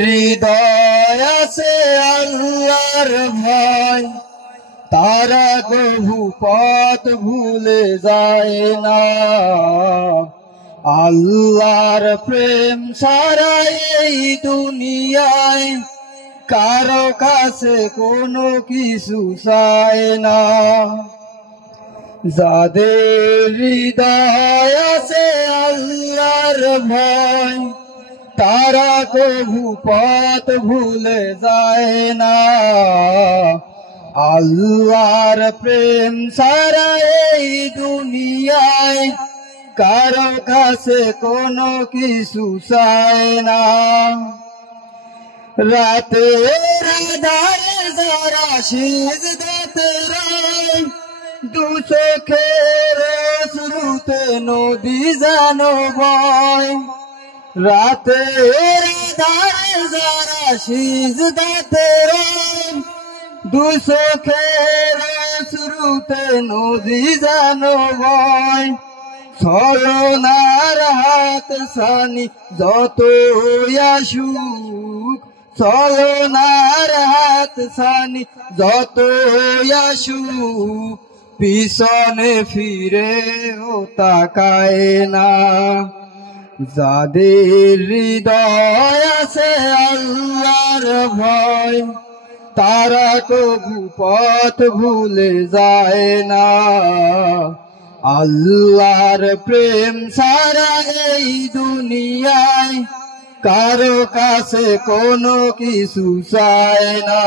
হৃদয় আছে আল্লাহর ভয়, তারা কভু পথ ভুলে যায় না। আল্লাহর প্রেম ছাড়া এই দুনিয়ায় কারো কাছে কোনো কিছু চায় না। যাদের হৃদয় আছে আল্লাহর ভয়, তারা কভু পথ ভুলে যায় না। আল্লাহর প্রেম ছাড়া এই দুনিয়ায় কারো কাছে কোনো কিছু চায় না। রাতের আঁধারে যারা সিজদাতে রয়, দু চোখের অশ্রুতে নদী যেন বয়। রাতের আঁধারে যারা সিজদাতে রয়, দু চোখের অশ্রুতে নদী যেন বয়। ছলনার হাত ছানি যতই আসুক, ছলনার হাত ছানি যতই আসুক, পিছনে ফিরেও তাকায় না। যাদের হৃদয় আছে আল্লাহর ভয়, তারা কভু পথ ভুলে যায় না। আল্লাহর প্রেম ছাড়া এই দুনিয়ায় কারো কাছে কোনো কিছু চায় না।